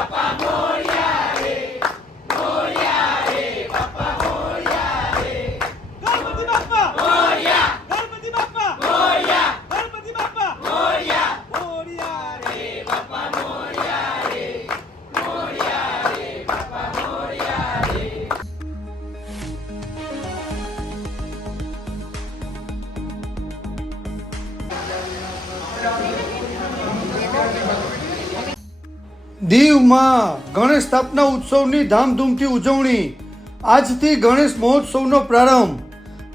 ગણપતિ દીવમાં ગણેશ સ્થાપના ઉત્સવની ધામધૂમથી ઉજવણી. આજથી ગણેશ મહોત્સવનો પ્રારંભ.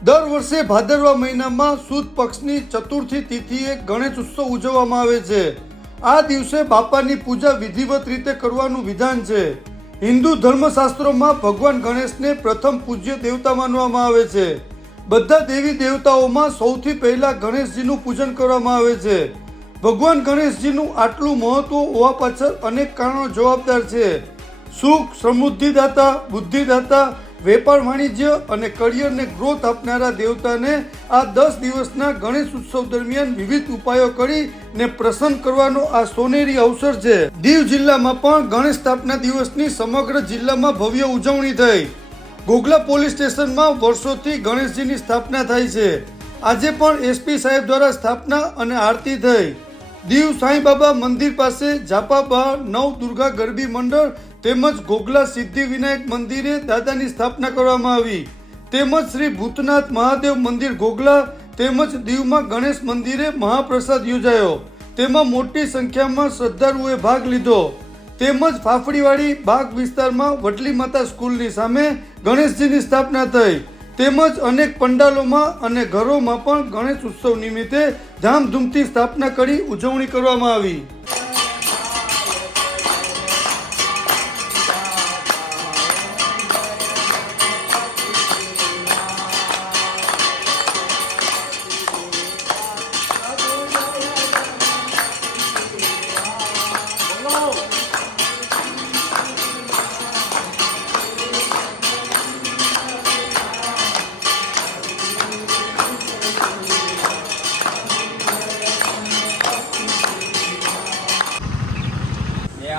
દર વર્ષે ભાદરવા મહિનામાં સુદ પક્ષની ચતુર્થી તિથિએ ગણેશ ઉત્સવ ઉજવવામાં આવે છે. આ દિવસે બાપાની પૂજા વિધિવત રીતે કરવાનું વિધાન છે. હિન્દુ ધર્મશાસ્ત્રોમાં ભગવાન ગણેશને પ્રથમ પૂજ્ય દેવતા માનવામાં આવે છે. બધા દેવી દેવતાઓમાં સૌથી પહેલા ગણેશજીનું પૂજન કરવામાં આવે છે. ભગવાન ગણેશજીનું આટલું મહત્વ હોવા પાછળ અનેક કારણો જવાબદાર છે. સુખ, સમૃદ્ધિદાતા, બુદ્ધિદાતા, વેપાર વાણિજ્ય અને કરિયરને ગ્રોથ આપનારા દેવતાને આ દસ દિવસના ગણેશ ઉત્સવ દરમિયાન વિવિધ ઉપાયો કરીને પ્રસન્ન કરવાનો આ સોનેરી અવસર છે. દીવ જિલ્લામાં પણ ગણેશ સ્થાપના દિવસની સમગ્ર જિલ્લામાં ભવ્ય ઉજવણી થઈ. ગોગલા પોલીસ સ્ટેશનમાં વર્ષોથી ગણેશજીની સ્થાપના થાય છે. આજે પણ એસપી સાહેબ દ્વારા સ્થાપના અને આરતી થઈ. દીવ સાંઈબાબા મંદિર પાસે ઝાપાબા નવ દુર્ગા ગરબી મંડળ તેમજ ગોગલા સિદ્ધિ વિનાયક મંદિરે દાદાની સ્થાપના કરવામાં આવી. તેમજ શ્રી ભૂતનાથ મહાદેવ મંદિર ગોગલા તેમજ દીવમાં ગણેશ મંદિરે મહાપ્રસાદ યોજાયો. તેમાં મોટી સંખ્યામાં શ્રદ્ધાળુઓએ ભાગ લીધો. તેમજ ફાફડીવાડી બાગ વિસ્તારમાં વડલી માતા સ્કૂલની સામે ગણેશજીની સ્થાપના થઈ. તેમજ અનેક પંડાલોમાં અને ઘરોમાં પણ ગણેશ ઉત્સવ નિમિત્તે ધામધૂમથી સ્થાપના કરી ઉજવણી કરવામાં આવી.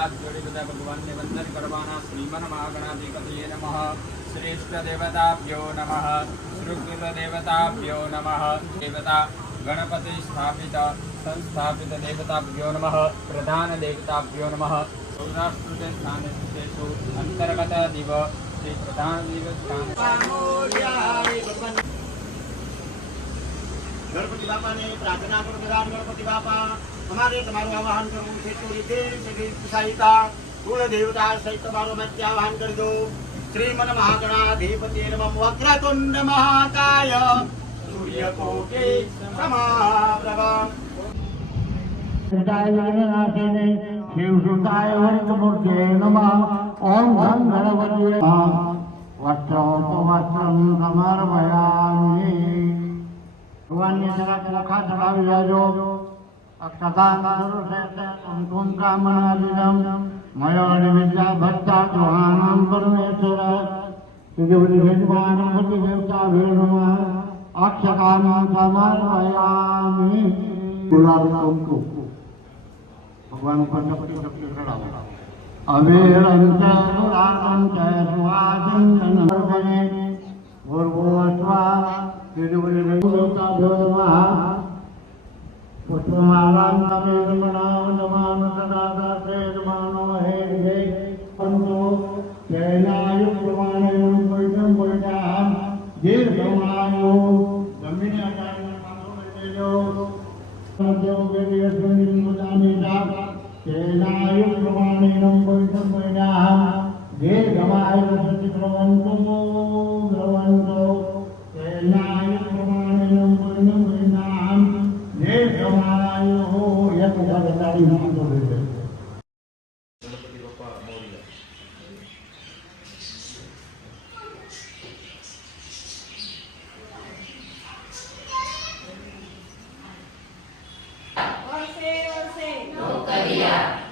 હાથ જોડી બધા ભગવાનને વંદન કરવાના શ્રીમન મહાગણાધિપતિએ નમઃ શ્રેષ્ઠ દેવતાભ્યો નમઃ શ્રુકૃત દેવતાભ્યો નમઃ દેવતા ગણપતિ સ્થાપિત સંસ્થાપિત દેવતાભ્યો નમઃ પ્રધાન દેવતાભ્યો નમઃ સૌરાષ્ટ્ર સ્થાને સ્થિતેષુ અંતર્ગત દિવ શ્રી પ્રધાન દિવ સ્થાન ગણપતિ બાપાને પ્રાર્થના કરો પ્રધાન ગણપતિ બાપા અમારે તમારું આવાહન કરવું છે તો રીતે સહિતા કુળ દેવતા સહિત તમારું મધ્ય આવાહન કરી દો શ્રીમન મહાગણાધિપતિ નમઃ. વક્રતુંડ મહાકાય. સૂર્ય કોકે સમાપ્રભા શિવસુતાય વર્ગમૂર્તે નમઃ ઓમ ગમ ગણપતિએ વસ્ત્રોપવસ્ત્રમ સમર્પયામિ ભગવાનની જરા ચોખા ચડાવી જાજો જોહાનમ પરમેશ્વર તુજવરી ભગવાન પતિ દેવતા ભેણમાં અક્ષતાન સમર્પયામિ ગુલાબ કંકુ ભગવાન ઉપર ચપટી ચપટી ચડાવો અવેરંત સુરાંત વર્ગને પૂર્વોસ્વા તિરુવરી દેવતા पुष्पमालां नमे नमः नमामि सदा दासे नमः Hallelujah.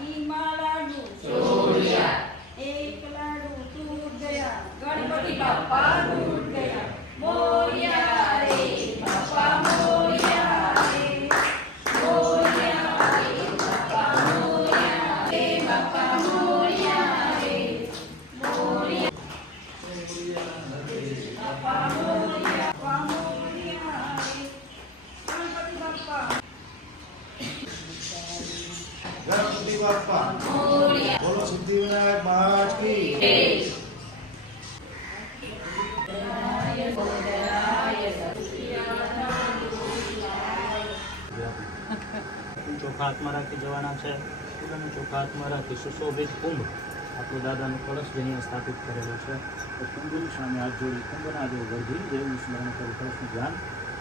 ચોખા હાથમાં રાખી જવાના છે. ફૂલોને ચોખા હાથમાં રાખી સુશોભિત કુંભ આપણું દાદાનું કળશ જેની સ્થાપિત કરેલો છે. તો કુંભની સામે હાથ જોડી કુંભના દેવ વર્ધી દેવનું સ્મરણ કરી કળશનું ધ્યાન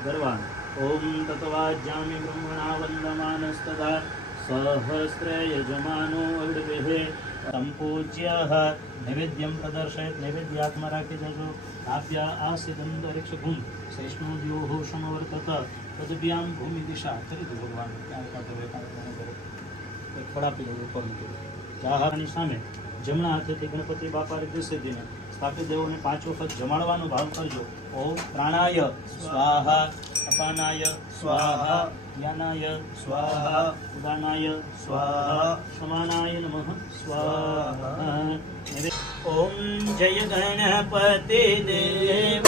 કરવાનું. ઓમ તત્વાજ્જામિ બ્રહ્મણા વંદમાનસ્તદા સહસ્ત્રયજમાનો યજમાનો અવડવેહે સંપૂજ્ય. નૈવેદ્યમ પ્રદર્શયત, નૈવેદ્ય હાથમાં રાખી જજો. આપ્યા આસિદંતરિક્ષ ગુમ શ્રેષ્ઠનો દ્યોહો સમવર્તત તદભ્યામ ભૂમિ દિશા કરી દો ભગવાન. ત્યાં કાઢો કાઢો આપી દો ઉપર મૂકી દો. આહારની સામે જમણા હાથેથી ગણપતિ બાપા રીતે સિદ્ધિને સ્થાપિત દેવોને પાંચ વખત જમાડવાનો ભાવ કરજો. ઓમ પ્રાણાય સ્વાહા, અપાનાય સ્વાહા જ્ઞાનાય સ્વાહા, ઉદાનાય સ્વાહા, સમાનાય નમઃ સ્વાહા. ઓમ જય ગણપતિ દેવા.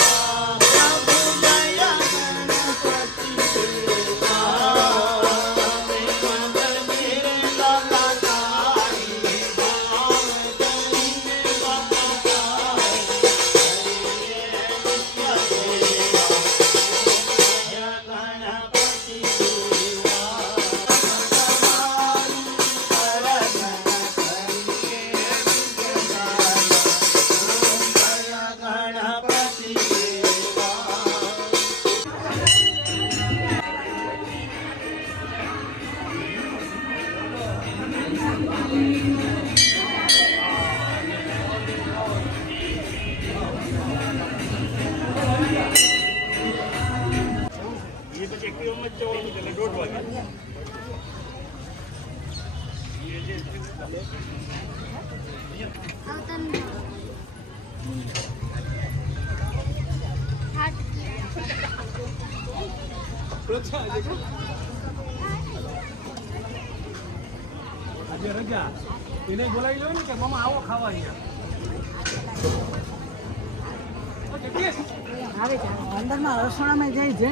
આજે રજા એને બોલાવી લો ને કે મામા આવો ખાવા અહીંયા અંદરમાં રસોડામાં જાય છે.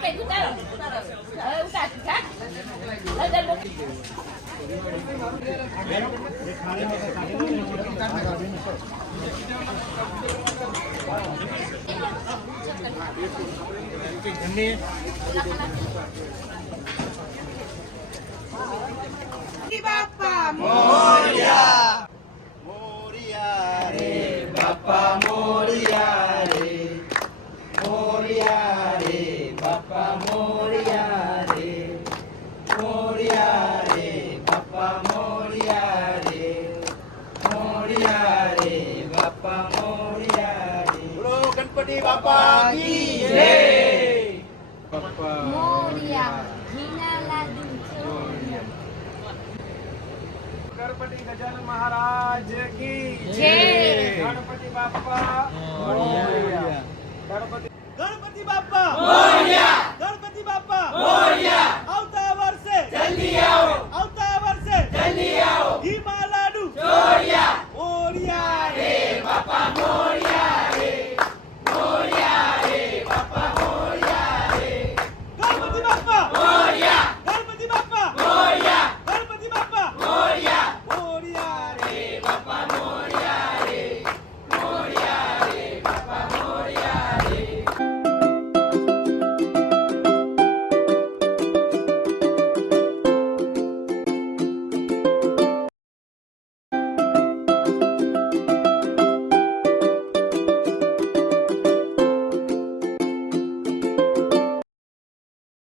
Perguntaram, perguntaram. Eu, tá, tá? Morya બાપા કી જય બાપા મોરિયા. ઘીના લાડુ ગણપતિ ગજાનન મહારાજ કી જય ગણપતિ બાપા મોરિયા ગણપતિ ગણપતિ બાપા. મોરિયા. ગણપતિ બાપા. મોરિયા.